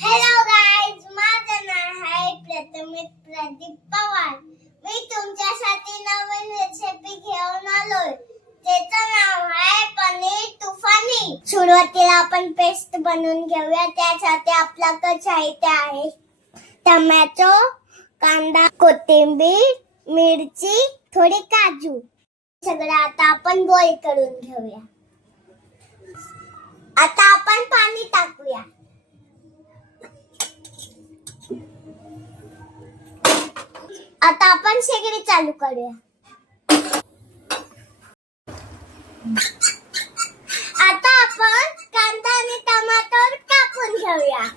Hello guys माझं नाव आहे प्रथमेश प्रदीप पवार. मी तुमच्यासाठी नवीन रेसिपी घेऊन आलोय. त्याचं नाव आहे पनीर तुफानी. सुरुवातीला आपण पेस्ट बनवून घेऊया. त्यासाठी आपल्याकडे साहित्य आहे टमॅटो कांदा कोथिंबीर मिरची थोडी काजू. सगळं आता आपण बॉईल करून घेऊया. आता आपण पाणी टाकूया. आता आपण शेगडी चालू करूया. आता आपण कांदा आणि टमाटर कापून घेऊया.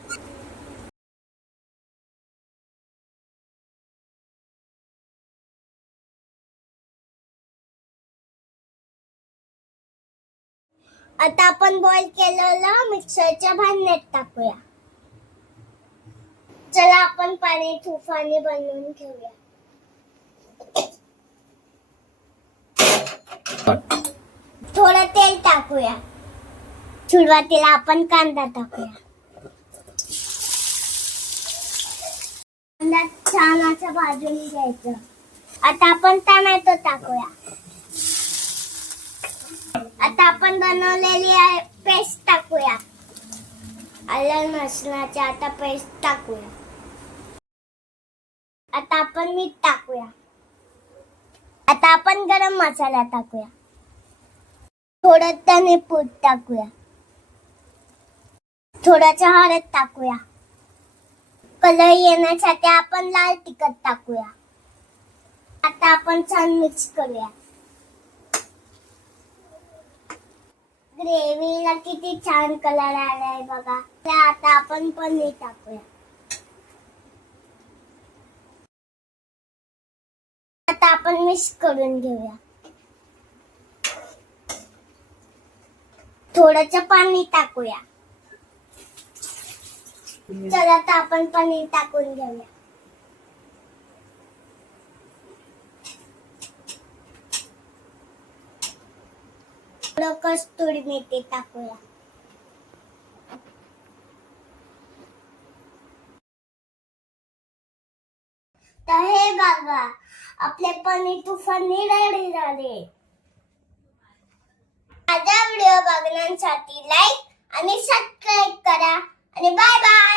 आता आपण बॉईल केलेलं मिक्सरच्या भांड्यात टाकूया. चला आपण पाणी तुफाने बनवून घेऊया. थोडं तेल टाकूया. सुरुवातीला आपण कांदा टाकूया. कांदा छान असं भाजून घ्यायचं. आता आपण टमॅटो टाकूया. आता आपण बनवलेली आहे पेस्ट टाकूया. आलं लसणाची आता पेस्ट टाकूया. आता आपण मीठ टाकूया. आपण गरम मसाला टाकूया. थोडं त्याने पूड टाकूया. थोडासा हळद टाकूया. कलर येण्यासाठी आपण लाल तिखट टाकूया. आता आपण छान मिक्स करूया. ग्रेव्हीला किती छान कलर आलाय बघा. आता आपण पनीर टाकूया आता आपण मिक्स करून घेऊया. थोडस पाणी टाकूया. चला आता आपण पनीर टाकून घेऊया. थोडं कस्तुरी मेथी टाकूया. तर हे बघा आपले पाणी तुफानी रेडी झाले. माझा व्हिडिओ बघण्यासाठी लाईक आणि सबस्क्राईब करा. आणि बाय बाय